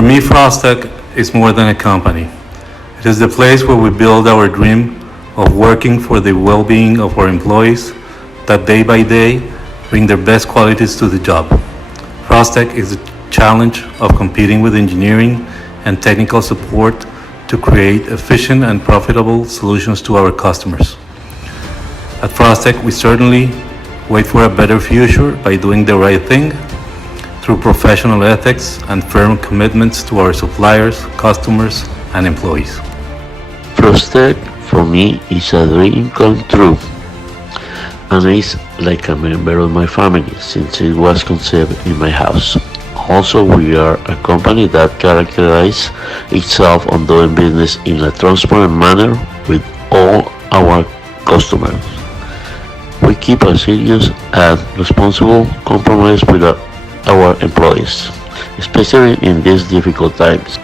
For me, Froztec is more than a company. It is the place where we build our dream of working for the well-being of our employees that day by day bring their best qualities to the job. Froztec is the challenge of competing with engineering and technical support to create efficient and profitable solutions to our customers. At Froztec, we certainly wait for a better future by doing the right thing through professional ethics and firm commitments to our suppliers, customers, and employees. Froztec for me is a dream come true, and it's like a member of my family since it was conceived in my house. Also, we are a company that characterizes itself on doing business in a transparent manner with all our customers. We keep a serious and responsible compromise with our employees, especially in these difficult times.